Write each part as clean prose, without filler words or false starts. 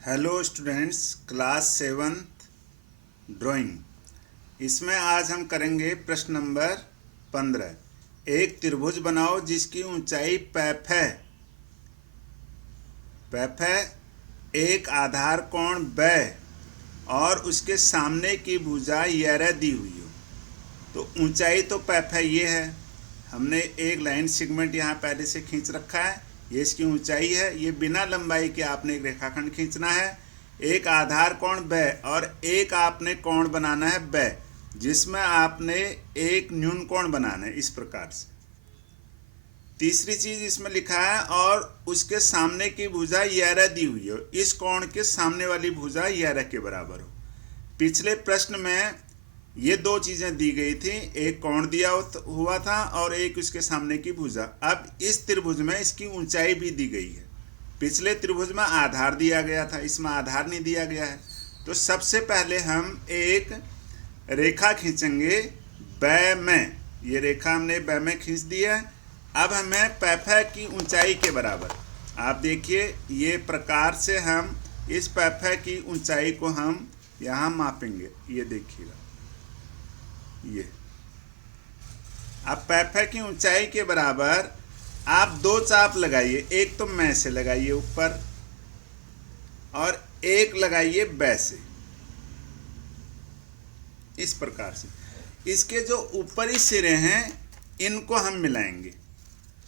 Hello students, class 7th drawing. इसमें आज हम करेंगे प्रश्न नंबर 15। एक त्रिभुज बनाओ जिसकी ऊंचाई पैफ है। पैफ है, एक आधार कोण बै और उसके सामने की भुजा यह दी हुई हो। तो ऊंचाई तो पैफ है, ये है। हमने एक लाइन सेगमेंट यहाँ पहले से खींच रखा है, ये इसकी ऊंचाई है। ये बिना लंबाई के आपने एक रेखाखंड खींचना है। एक आधार कोण बै और एक आपने कोण बनाना है बै, जिसमें आपने एक न्यून कोण बनाना है, इस प्रकार से। तीसरी चीज इसमें लिखा है और उसके सामने की भुजा यह दी हुई हो, इस कोण के सामने वाली भुजा यह के बराबर हो। पिछले प्रश्न में ये दो चीजें दी गई थी, एक कोण दिया हुआ था और एक उसके सामने की भुजा। अब इस त्रिभुज में इसकी ऊंचाई भी दी गई है। पिछले त्रिभुज में आधार दिया गया था, इसमें आधार नहीं दिया गया है। तो सबसे पहले हम एक रेखा खींचेंगे बै में। ये रेखा हमने बै में खींच दी है। अब हमें पैफा की ऊंचाई के बराबर, आप देखिए ये प्रकार से हम इस पैफा की ऊंचाई को हम यहाँ मापेंगे। ये देखिएगा, ये अब पैफा की ऊंचाई के बराबर आप दो चाप लगाइए। एक तो मैं से लगाइए ऊपर और एक लगाइए बै से, इस प्रकार से। इसके जो ऊपरी सिरे हैं इनको हम मिलाएंगे।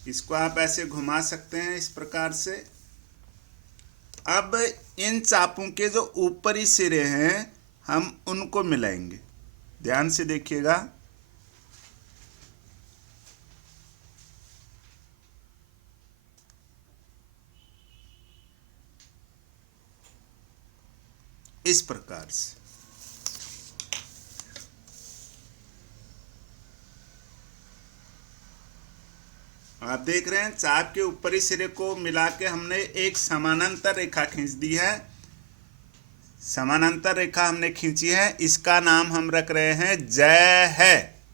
इसको आप ऐसे घुमा सकते हैं, इस प्रकार से। अब इन चापों के जो ऊपरी सिरे हैं हम उनको मिलाएंगे। ध्यान से देखिएगा, इस प्रकार से। आप देख रहे हैं चाप के ऊपरी सिरे को मिला के हमने एक समानांतर रेखा खींच दी है। समानांतर रेखा हमने खींची है, इसका नाम हम रख रहे हैं जय है।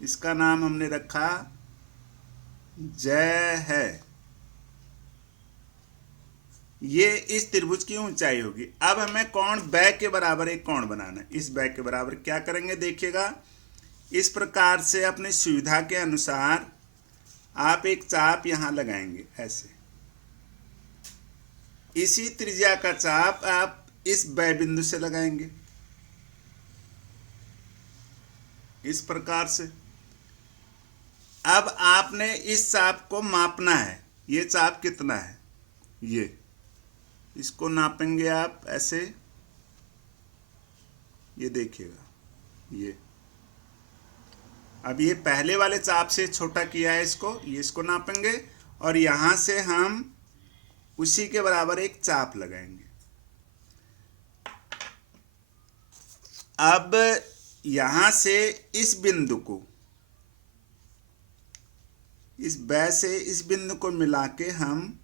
इसका नाम हमने रखा जय है। ये इस त्रिभुज की ऊंचाई होगी। अब हमें कोण बै के बराबर एक कोण बनाना है। इस बै के बराबर क्या करेंगे देखिएगा, इस प्रकार से अपनी सुविधा के अनुसार आप एक चाप यहां लगाएंगे ऐसे। इसी त्रिज्या का चाप आप इस बै बिंदु से लगाएंगे, इस प्रकार से। अब आपने इस चाप को मापना है। ये चाप कितना है, ये इसको नापेंगे आप ऐसे। ये देखिएगा, ये अब ये पहले वाले चाप से छोटा किया है इसको, ये इसको नापेंगे और यहां से हम उसी के बराबर एक चाप लगाएंगे। अब यहां से इस बिंदु को, इस बै से इस बिंदु को मिला के हम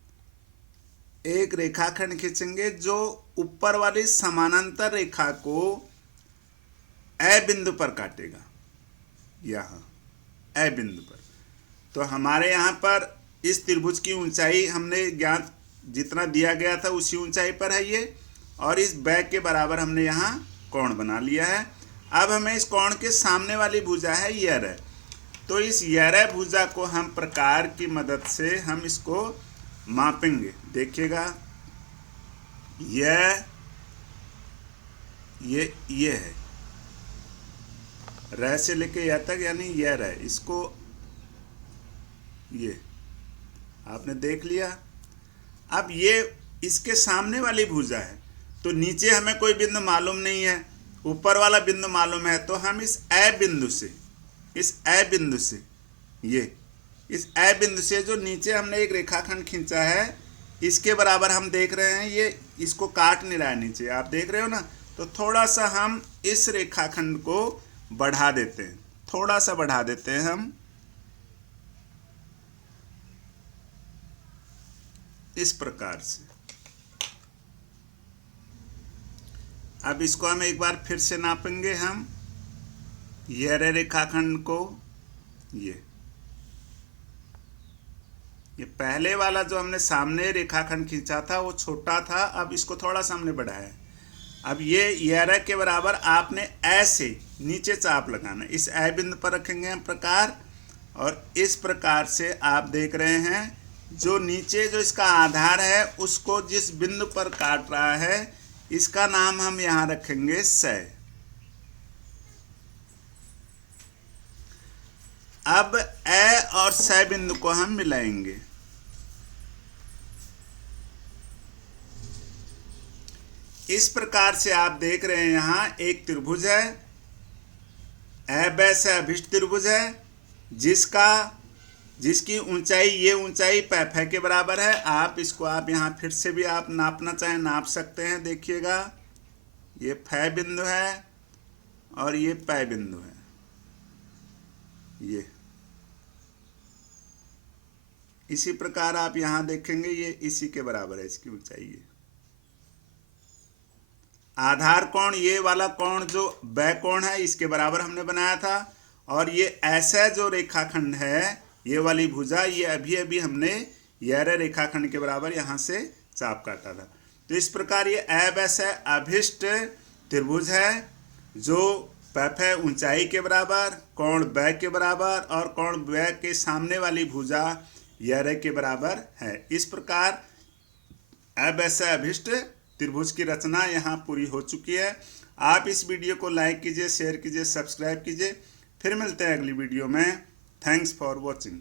एक रेखाखंड खींचेंगे जो ऊपर वाली समानांतर रेखा को ए बिंदु पर काटेगा। यहाँ ए बिंदु पर। तो हमारे यहाँ पर इस त्रिभुज की ऊंचाई हमने ज्ञात जितना दिया गया था उसी ऊंचाई पर है ये, और इस बै के बराबर हमने यहाँ कोण बना लिया है। अब हमें इस कोण के सामने वाली भुजा है यह। तो इस यह भुजा को हम प्रकार की मदद से हम इसको मापेंगे। देखिएगा, ये है रह से लेके यह तक, यानी यह रह, इसको ये आपने देख लिया। अब ये इसके सामने वाली भुजा है, तो नीचे हमें कोई बिंदु मालूम नहीं है, ऊपर वाला बिंदु मालूम है। तो हम इस ए बिंदु से, इस ए बिंदु से, ये इस ए बिंदु से जो नीचे हमने एक रेखाखंड खींचा है इसके बराबर हम देख रहे हैं, ये इसको काट नहीं रहा है नीचे, आप देख रहे हो ना। तो थोड़ा सा हम इस रेखाखंड को बढ़ा देते हैं, थोड़ा सा बढ़ा देते हैं हम, इस प्रकार से। अब इसको हम एक बार फिर से नापेंगे हम यह रेखाखंड को, ये पहले वाला जो हमने सामने रेखाखंड खींचा था वो छोटा था, अब इसको थोड़ा सामने बढ़ाया है। अब ये यह के बराबर आपने ऐसे नीचे चाप लगाना, इस ए बिंदु पर रखेंगे हम प्रकार, और इस प्रकार से आप देख रहे हैं जो नीचे जो इसका आधार है उसको जिस बिंदु पर काट रहा है इसका नाम हम यहाँ रखेंगे स। अब ए और स बिंदु को हम मिलाएंगे। इस प्रकार से आप देख रहे हैं यहाँ एक त्रिभुज है, ए ब स अभिष्ट त्रिभुज है, जिसकी ऊंचाई, ये ऊंचाई प फ के बराबर है। आप इसको आप यहाँ फिर से भी आप नापना चाहें नाप सकते हैं। देखिएगा ये फ बिंदु है और ये प बिंदु है, ये इसी प्रकार आप यहाँ देखेंगे ये इसी के बराबर है इसकी ऊंचाई। ये आधार कोण, ये वाला कोण जो ब कोण है इसके बराबर हमने बनाया था, और ये ऐसा जो रेखाखंड है ये वाली भुजा, ये अभी अभी हमने यह रेखाखंड के बराबर यहाँ से चाप काटा था। तो इस प्रकार ये ए ब स अभिष्ट त्रिभुज है जो प फ ऊंचाई के बराबर, कोण ब के बराबर और कोण ब के सामने वाली भुजा यह के बराबर है। इस प्रकार ए ब स अभिष्ट त्रिभुज की रचना यहाँ पूरी हो चुकी है। आप इस वीडियो को लाइक कीजिए, शेयर कीजिए, सब्सक्राइब कीजिए। फिर मिलते हैं अगली वीडियो में। Thanks for watching.